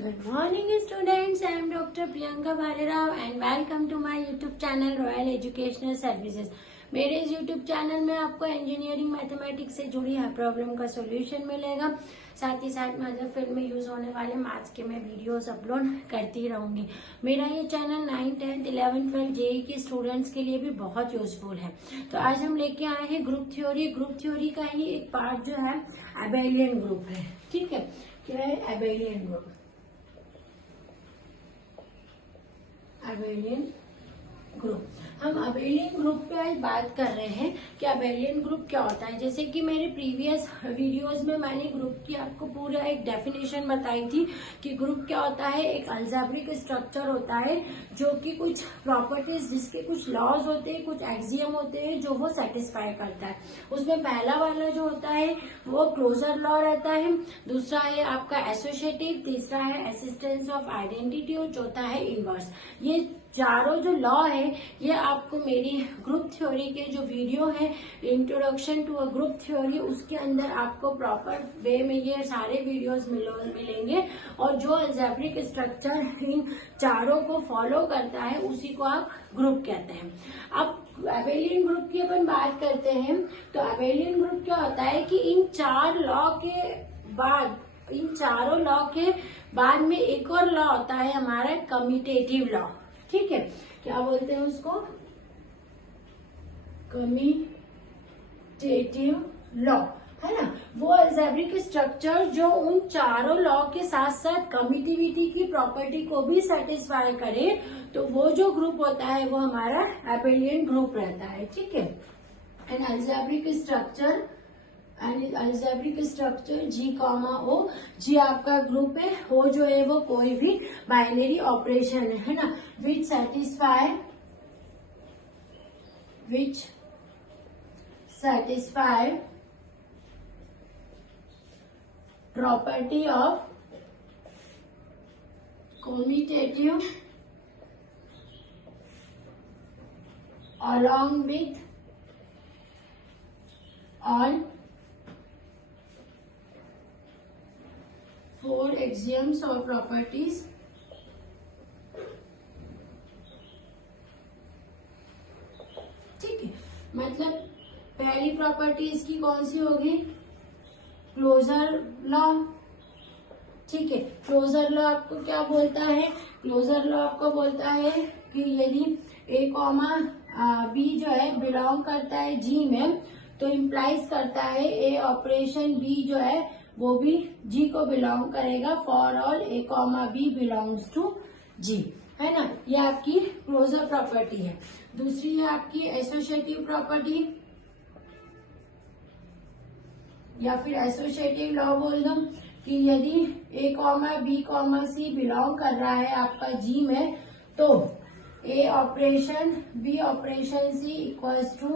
Good morning students, I am Dr. Priyanka Bhalerao and welcome to my YouTube channel Royal Educational Services। मेरे इस YouTube channel में आपको engineering mathematics से जुड़ी हर problem का solution मिलेगा। साथ ही साथ मैं अदर फील्ड में यूज होने वाले मैथ्स के मैं वीडियोस अपलोड करती रहूंगी। मेरा ये channel 9th, 10th, 11th, 12th JEE के स्टूडेंट्स के लिए भी बहुत यूजफुल है। तो आज हम लेके आए हैं ग्रुप थ्योरी। ग्रुप थ्योरी का ही एक पार्ट जो है अबेलियन ग्रुप है। ठीक है, क्या है अबेलियन ग्रुप? Abelian group. हम अबेलियन ग्रुप पे आज बात कर रहे हैं कि अबेलियन ग्रुप क्या होता है। जैसे कि मेरे प्रीवियस वीडियोस में मैंने ग्रुप की आपको पूरा एक डेफिनेशन बताई थी कि ग्रुप क्या होता है। एक अलजेब्रिक स्ट्रक्चर होता है जो कि कुछ प्रॉपर्टीज, जिसके कुछ लॉज होते हैं, कुछ एक्सियम होते हैं जो वो सेटिस्फाई करता है। उसमें पहला वाला जो होता है वो क्लोजर लॉ रहता है, दूसरा है आपका एसोसिएटिव, तीसरा है एसिस्टेंस ऑफ आइडेंटिटी और चौथा है इनवर्स। ये चारों जो लॉ है ये आपको मेरी ग्रुप थ्योरी के जो वीडियो है introduction to a group theory, उसके अंदर आपको प्रॉपर वे में ये सारे वीडियोस मिलेंगे। और जो अलजेब्रिक स्ट्रक्चर इन चारों को फॉलो करता है उसी को आप ग्रुप कहते हैं। अब अबेलियन ग्रुप की अपन बात करते हैं तो अबेलियन ग्रुप क्या होता है कि इन चारों लॉ के बाद में एक और लॉ होता है हमारा कम्यूटेटिव लॉ। ठीक है, क्या बोलते हैं उसको? कम्यूटेटिव लॉ, है ना। वो अलजेब्रिक स्ट्रक्चर जो उन चारों लॉ के साथ साथ कम्यूटिविटी की प्रॉपर्टी को भी सेटिस्फाई करे, तो वो जो ग्रुप होता है वो हमारा अबेलियन ग्रुप रहता है। ठीक है, and algebraic structure G, O। G आपका ग्रुप है, O जो है वो कोई भी बाइनरी ऑपरेशन है ना, विच satisfy property of commutative along with all four axioms or properties ठीक है। मतलब पहली प्रॉपर्टी इसकी कौन सी होगी? Closure law. ठीक है, क्लोजर लॉ आपको क्या बोलता है? क्लोजर लॉ आपको बोलता है कि यदि A, B जो है बिलोंग करता है G में, तो इम्प्लाइज करता है A ऑपरेशन B जो है वो भी G को बिलोंग करेगा for all A, B belongs to G, है ना। ये आपकी क्लोजर प्रॉपर्टी है। दूसरी है आपकी एसोसिएटिव प्रॉपर्टी या फिर एसोसिएटिव लॉ बोल दो कि यदि A, B, C बिलोंग कर रहा है आपका G में, तो A operation B operation C equals to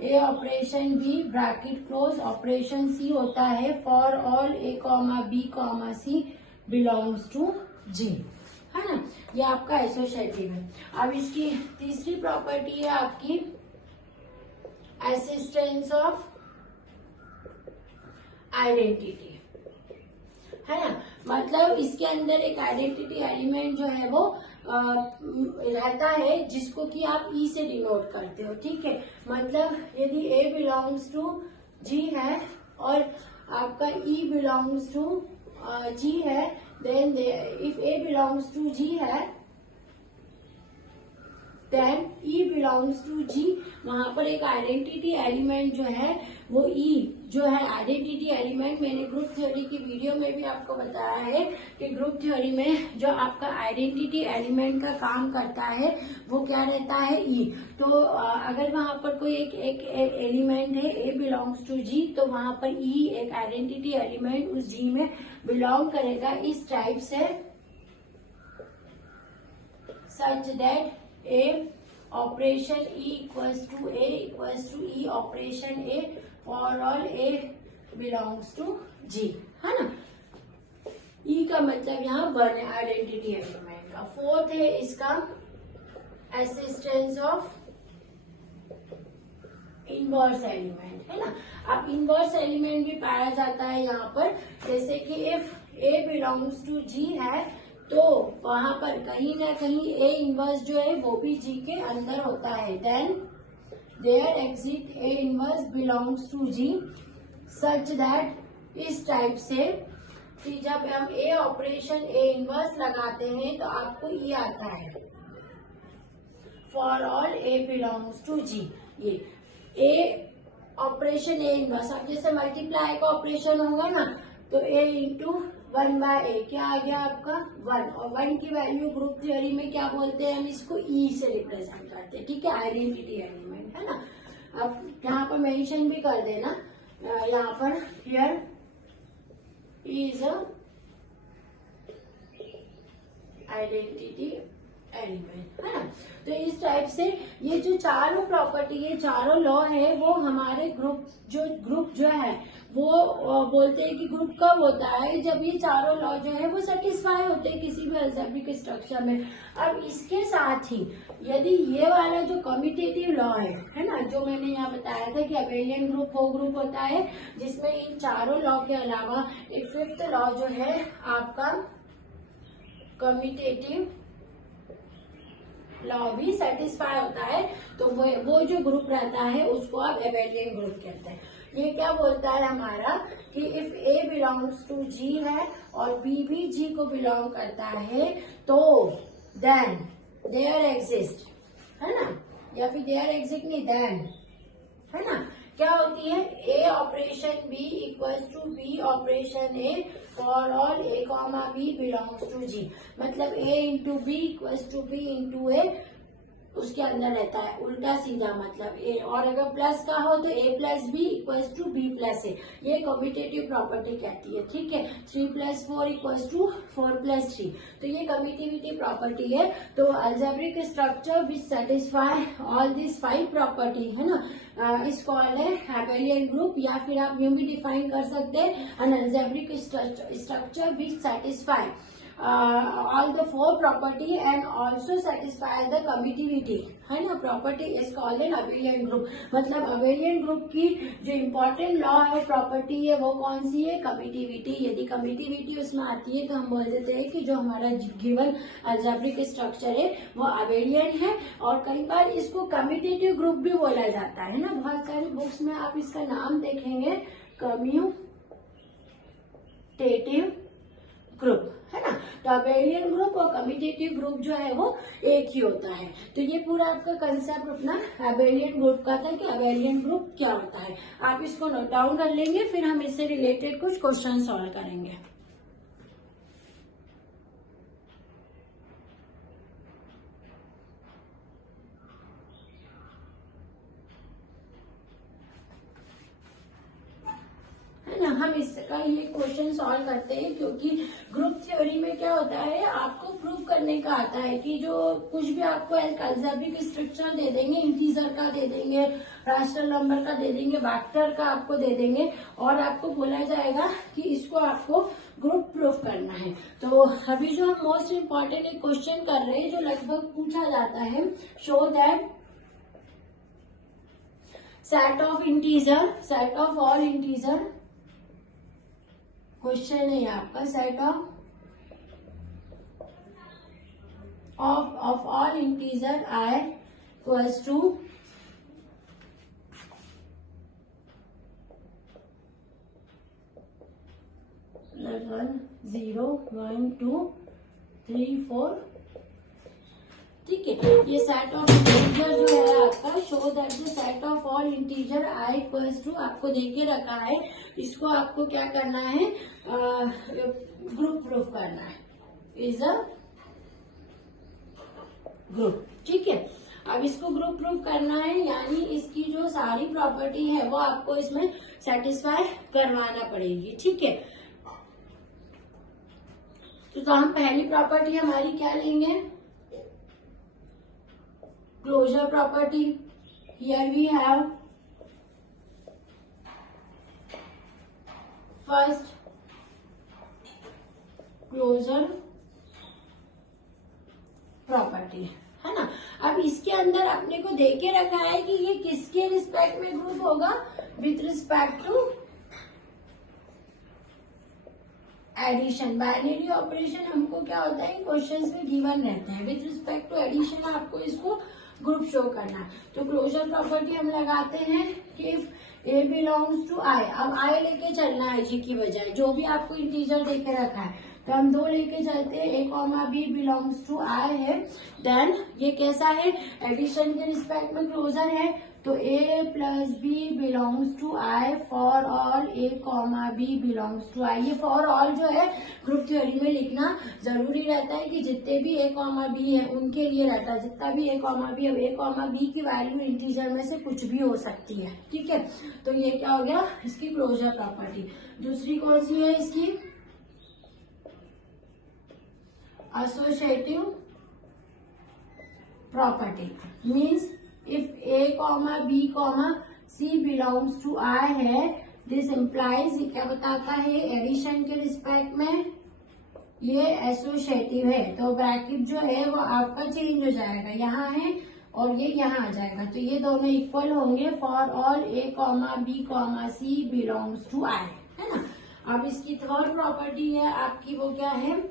A operation B bracket close operation C होता है for all A, B, C belongs to G, है ना। ये आपका एसोसिएटिव है। अब इसकी तीसरी प्रॉपर्टी है आपकी एसिस्टेंस ऑफ आइडेंटिटी, है ना। मतलब इसके अंदर एक आइडेंटिटी एलिमेंट जो है वो रहता है जिसको कि आप ई से डिनोट करते हो। ठीक है, मतलब यदि A बिलोंग्स टू G है और आपका E बिलोंग्स टू G है, then if A belongs to G है then E belongs to G, वहां पर एक आइडेंटिटी एलिमेंट जो है वो E जो है आइडेंटिटी एलिमेंट। मैंने ग्रुप थ्योरी की वीडियो में भी आपको बताया है कि ग्रुप थ्योरी में जो आपका आइडेंटिटी एलिमेंट का काम करता है वो क्या रहता है? E। तो अगर वहां पर कोई एक एलिमेंट है A बिलोंग्स टू G, तो वहां पर E एक आइडेंटिटी एलिमेंट उस G में बिलोंग करेगा इस टाइप से, such that A operation E equals to E operation A for all A belongs to G, है ना। E का मतलब यहाँ वन है आइडेंटिटी एलिमेंट का। फोर्थ है इसका एसिस्टेंस ऑफ इनवर्स एलिमेंट, है ना। अब इनवर्स एलिमेंट भी पाया जाता है यहाँ पर, जैसे कि if A belongs to G है तो वहां पर कहीं ना कहीं ए इनवर्स जो है वो भी जी के अंदर होता है। Then there exist a inverse belongs to G such that इस टाइप से कि जब हम ए ऑपरेशन ए इनवर्स लगाते हैं तो आपको ये आता है for all a belongs to G. ये ए ऑपरेशन ए इनवर्स, अब जैसे मल्टीप्लाई का ऑपरेशन होगा ना तो ए इंटू 1/a क्या आ गया आपका 1, और 1 की वैल्यू ग्रुप थ्योरी में क्या बोलते हैं हम इसको ई से रिप्रेजेंट करते हैं, ठीक है, आइडेंटिटी एलिमेंट है ना। अब यहाँ पर मेंशन भी कर देना, यहाँ पर here is a identity element है ना। तो इस टाइप से ये जो चारों प्रॉपर्टी, ये चारों लॉ है वो हमारे ग्रुप जो है वो बोलते हैं कि ग्रुप कब होता है जब ये चारों लॉ जो है वो सेटिस्फाई होते हैं किसी भी अलजेब्रिक स्ट्रक्चर में। अब इसके साथ ही यदि ये वाला जो कम्यूटेटिव लॉ है ना, जो मैंने यहाँ बताया था कि अबेलियन ग्रुप वो ग्रुप होता है जिसमें इन चारों लॉ के अलावा एक फिफ्थ लॉ जो है आपका कम्यूटेटिव लॉ भी सेटिस्फाई होता है, तो वो जो ग्रुप रहता है उसको आप एबेलियन ग्रुप कहते हैं। ये क्या बोलता है हमारा कि इफ ए बिलोंग्स टू जी है और बी भी जी को बिलोंग करता है तो देन देयर एग्जिस्ट है ना, या फिर देयर एग्जिस्ट नहीं देन है ना, क्या होती है a operation b equals to b operation a for all a comma b belongs to G. मतलब a into b equals to b into a उसके अंदर रहता है, उल्टा सीधा मतलब ए, और अगर प्लस का हो तो a plus b equals to b plus a, ये कम्यूटेटिव प्रॉपर्टी कहती है, ठीक है। 3 + 4 इक्वल्स टू 4 + 3, तो ये कम्यूटेटिविटी प्रॉपर्टी है। तो algebraic structure which satisfy all this 5 property है ना, इस कॉल है एबेलियन ग्रुप, या फिर आप यूं भी डिफाइन कर सकते हैं N algebraic structure which satisfy all the 4 property and also satisfy the commutativity है ना property is called an abelian group। मतलब abelian group की जो important law है property है वो कौन सी है, commutativity। यदि commutativity उसमें आती है तो हम बोल देते हैं कि जो हमारा given algebraic structure है वो abelian है, और कई बार इसको commutative group भी बोला जाता है ना, बहुत सारी बुक्स में आप इसका नाम देखेंगे commutative ग्रुप है ना। तो अबेलियन ग्रुप और कम्यूटेटिव ग्रुप जो है वो एक ही होता है। तो ये पूरा आपका कंसेप्ट अपना अबेलियन ग्रुप का था कि अबेलियन ग्रुप क्या होता है। आप इसको नोट डाउन कर लेंगे, फिर हम इससे रिलेटेड कुछ क्वेश्चन सॉल्व करेंगे। हम इसका ये क्वेश्चन सॉल्व करते हैं क्योंकि ग्रुप थ्योरी में क्या होता है आपको प्रूव करने का आता है कि जो कुछ भी आपको अलजेब्रिक स्ट्रक्चर दे देंगे, इंटीजर का दे देंगे, रैशनल नंबर का दे देंगे, वेक्टर का आपको दे देंगे, और आपको बोला जाएगा कि इसको आपको ग्रुप प्रूफ करना है। तो अभी जो हम मोस्ट इम्पोर्टेंट एक क्वेश्चन कर रहे हैं जो लगभग पूछा जाता है, show that set of integer, set of all integer, question है आपका set of all integer I equals to +1 0 1 2 3 4, ठीक है। ये सेट ऑफ इंटीजर जो है आपका, show that the set of all integer I equals to, आपको देके रखा है, इसको आपको क्या करना है, ग्रुप प्रूफ करना है, इज अ ग्रुप, ठीक है। अब इसको ग्रुप प्रूफ करना है, यानी इसकी जो सारी प्रॉपर्टी है वो आपको इसमें सेटिस्फाई करवाना पड़ेगी, ठीक है। तो हम पहली प्रॉपर्टी हमारी क्या लेंगे, closure property. Here we have first closure property है ना। अब इसके अंदर अपने को दे के रखा है कि ये किसके रिस्पेक्ट में ग्रुप होगा, with respect to addition. Binary operation हमको क्या होता है, क्वेश्चंस में गिवन रहते हैं। विद रिस्पेक्ट टू एडिशन आपको इसको ग्रुप शो करना है। तो क्लोजर प्रॉपर्टी हम लगाते हैं कि इफ ए बिलोंग्स टू आई, अब आई लेके चलना है जी की बजाय, जो भी आपको इंटीजर देके रखा है तो हम 2 लेके चलते हैं, ए comma b belongs to I है। देन ये कैसा है, एडिशन के रिस्पेक्ट में क्लोजर है, तो a plus b belongs to I for all a comma b belongs to I. ये फॉर ऑल जो है ग्रुप थ्योरी में लिखना जरूरी रहता है कि जितने भी ए कॉमा बी है उनके लिए रहता है, जितना भी ए कॉमा बी, अब ए कॉमा बी की वैल्यू इंटीजर में से कुछ भी हो सकती है, ठीक है। तो ये क्या हो गया, इसकी क्लोजर प्रॉपर्टी। दूसरी कौन सी है इसकी, associative property. Means if a comma b comma c belongs to I है, दिस इम्प्लाइज, क्या बताता है, एडिशन के रिस्पेक्ट में ये एसोसिएटिव है। तो ब्रैकेट जो है वो आपका चेंज हो जाएगा, यहाँ है और ये यहाँ आ जाएगा, तो ये दोनों इक्वल होंगे for all a comma b comma c belongs to I, है ना। अब इसकी थर्ड प्रॉपर्टी है आपकी, वो क्या है,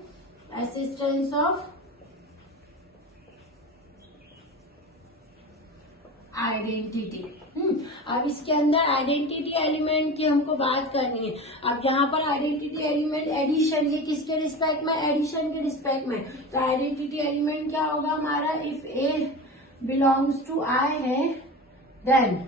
असिस्टेंस ऑफ आइडेंटिटी। अब इसके अंदर आइडेंटिटी एलिमेंट की हमको बात करनी है। अब यहाँ पर आइडेंटिटी एलिमेंट एडिशन, ये किसके रिस्पेक्ट में, एडिशन के रिस्पेक्ट में। तो आइडेंटिटी एलिमेंट क्या होगा हमारा, if a belongs to I है, then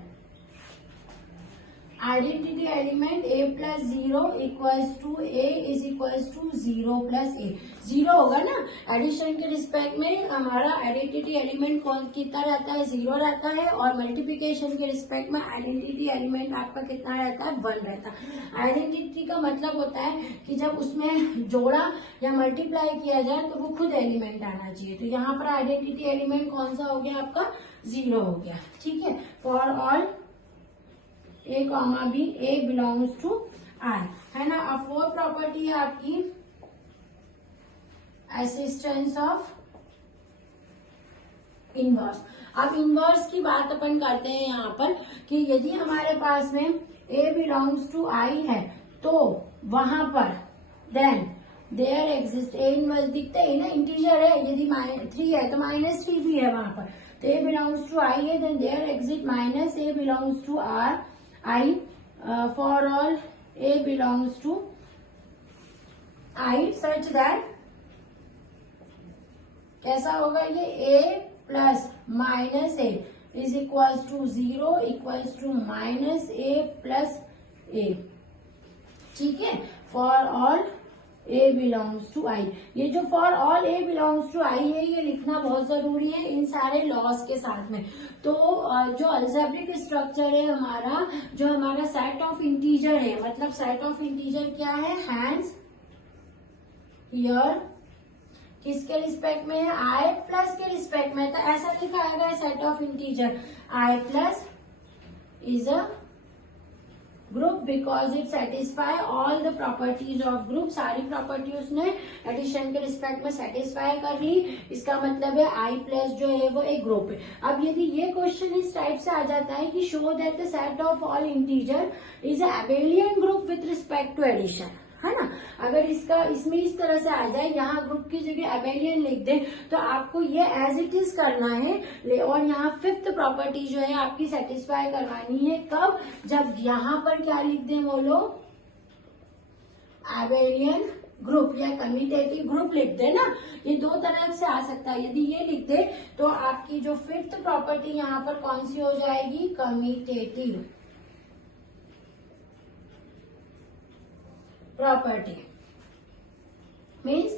identity element a plus 0 equals to a is equals to 0 plus a. 0 होगा ना, एडिशन के रिस्पेक्ट में हमारा आइडेंटिटी एलिमेंट कौन कितना रहता है, 0 रहता है, और मल्टीप्लिकेशन के रिस्पेक्ट में आइडेंटिटी एलिमेंट आपका कितना रहता है, 1 रहता है। आइडेंटिटी का मतलब होता है कि जब उसमें जोड़ा या मल्टीप्लाई किया जाए तो वो खुद एलिमेंट आना चाहिए। तो यहाँ पर आइडेंटिटी एलिमेंट कौन सा हो गया आपका, 0 हो गया, ठीक है। For all a comma b a belongs to I, है ना। अब फोर्थ प्रॉपर्टी है आपकी असिस्टेंस ऑफ इनवर्स। अब इनवर्स की बात अपन करते हैं यहाँ पर कि यदि हमारे पास में ए बिलोंग्स टू आई है तो वहां पर then there exist, a inverse दिखते है ना, इंटीजर है, यदि 3 है तो -3 भी है वहां पर, तो ए बिलोंग्स टू आई है, then there exist minus a belongs to R I for all a belongs to I such that, कैसा होगा ये, a plus minus a is equals to 0 equals to minus a plus a, ठीक है। For all a belongs to I, ये जो for all a belongs to I है ये लिखना बहुत जरूरी है इन सारे लॉस के साथ में। तो जो अलजेब्रिक स्ट्रक्चर है हमारा, जो हमारा सेट ऑफ इंटीजर है, मतलब सेट ऑफ इंटीजर क्या है, हैंड्स हियर किसके रिस्पेक्ट में है, आई प्लस के रिस्पेक्ट में, तो ऐसा लिखा गया set of integer I plus is a group because it satisfy all the properties of group. सारी प्रॉपर्टी उसने एडिशन के रिस्पेक्ट में सेटिस्फाई कर ली, इसका मतलब है आई प्लस जो है वो एक ग्रुप है। अब यदि ये क्वेश्चन इस टाइप से आ जाता है कि show that the set of all integer is a abelian group with respect to addition, है ना। अगर इसमें इस तरह से आ जाए, यहाँ ग्रुप की जगह एबेलियन लिख दे, तो आपको ये एज इट इज करना है, और यहाँ फिफ्थ प्रॉपर्टी जो है आपकी सेटिस्फाई करवानी है, कब, जब यहाँ पर क्या लिख दें वो लोग, एबेलियन ग्रुप या कम्यूटेटिव ग्रुप लिख दे ना। ये दो तरह से आ सकता है, यदि ये लिख दे तो आपकी जो फिफ्थ प्रॉपर्टी यहाँ पर कौन सी हो जाएगी, commutative property. Means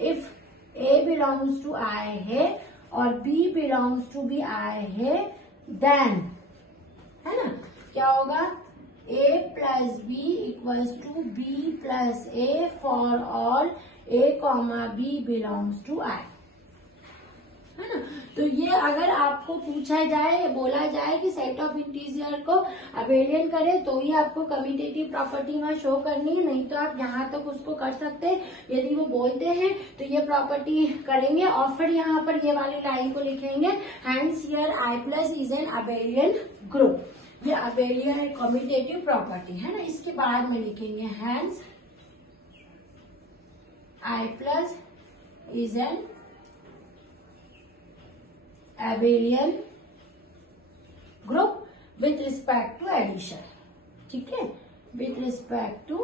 if a belongs to I है और b belongs to b I है, देन, है ना, क्या होगा, a plus b equals to b plus a for all a comma b belongs to I, है ना। तो ये अगर आपको पूछा जाए, बोला जाए कि सेट ऑफ इंटीजर को अबेलियन करे तो ही आपको कम्यूटेटिव प्रॉपर्टी वहां शो करनी है, नहीं तो आप यहाँ तक उसको कर सकते हैं। यदि वो बोलते हैं तो ये प्रॉपर्टी करेंगे और फिर यहाँ पर ये वाली लाइन को लिखेंगे, hence here I plus is an abelian group. ये अबेलियन है कम्यूटेटिव प्रॉपर्टी, है ना। इसके बाद में लिखेंगे hence I plus is an abelian group with respect to addition. ठीक है, with respect to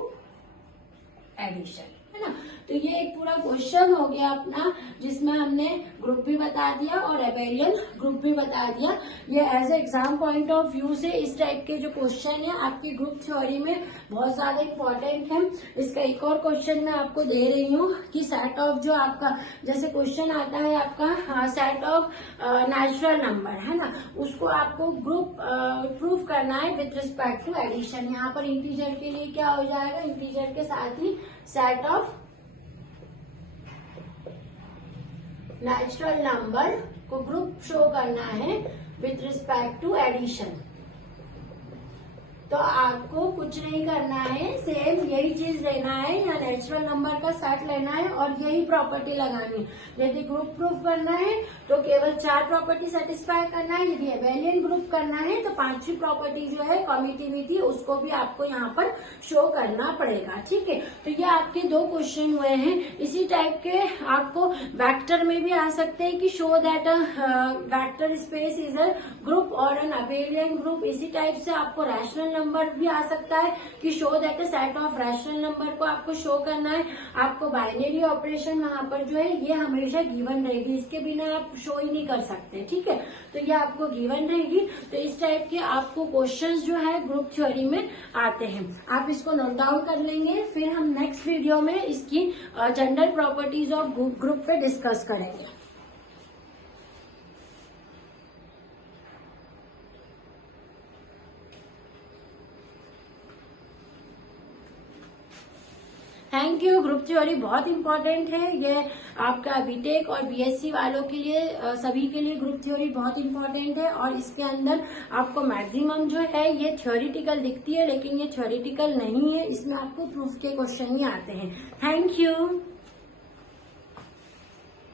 addition, है ना। तो ये एक पूरा क्वेश्चन हो गया अपना, जिसमें हमने ग्रुप भी बता दिया और एबेलियन ग्रुप भी बता दिया। ये as a exam point of view से इस टाइप के जो क्वेश्चन है आपकी ग्रुप थ्योरी में बहुत ज्यादा इम्पोर्टेंट है। इसका एक और क्वेश्चन मैं आपको दे रही हूँ कि सेट ऑफ जो आपका जैसे क्वेश्चन आता है आपका सेट ऑफ नेचुरल नंबर, है ना, उसको आपको ग्रुप प्रूव करना है विथ रिस्पेक्ट टू एडिशन। यहाँ पर इंटीजर के लिए क्या हो जाएगा, इंटीजर के साथ ही सेट ऑफ नेचुरल नंबर को ग्रुप शो करना है विथ रिस्पेक्ट टू एडिशन। तो आपको कुछ नहीं करना है, सेम यही चीज लेना है, या नेचुरल नंबर का सेट लेना है और यही प्रॉपर्टी लगानी है। यदि ग्रुप प्रूफ करना है तो केवल 4 प्रॉपर्टी सेटिस्फाई करना है, यदि एबेलियन ग्रुप करना है तो 5वीं प्रॉपर्टी जो है कम्यूटिविटी, उसको भी आपको यहाँ पर शो करना पड़ेगा। ठीक है, तो ये आपके 2 क्वेश्चन हुए हैं। इसी टाइप के आपको वेक्टर में भी आ सकते हैं कि show that vector space is a group और एन अबेलियन ग्रुप। इसी टाइप से आपको रैशनल नंबर भी आ सकता है कि show that a set of rational number को आपको शो करना है। आपको बाइनरी ऑपरेशन वहां पर जो है ये हमेशा गिवन रहेगी, इसके बिना आप शो ही नहीं कर सकते। ठीक है, तो ये आपको गिवन रहेगी। तो इस टाइप के आपको क्वेश्चंस जो है ग्रुप थ्योरी में आते हैं, आप इसको नोट डाउन कर लेंगे। फिर हम नेक्स्ट वीडियो में इसकी जनरल प्रॉपर्टीज ऑफ ग्रुप पे डिस्कस करेंगे। Thank you. ग्रुप थ्योरी बहुत इंपॉर्टेंट है, ये आपका बीटेक और बीएससी वालों के लिए सभी के लिए ग्रुप थ्योरी बहुत इंपॉर्टेंट है। और इसके अंदर आपको मैक्सिमम जो है ये थ्योरिटिकल दिखती है, लेकिन ये थ्योरिटिकल नहीं है, इसमें आपको प्रूफ के क्वेश्चन ही आते हैं। Thank you.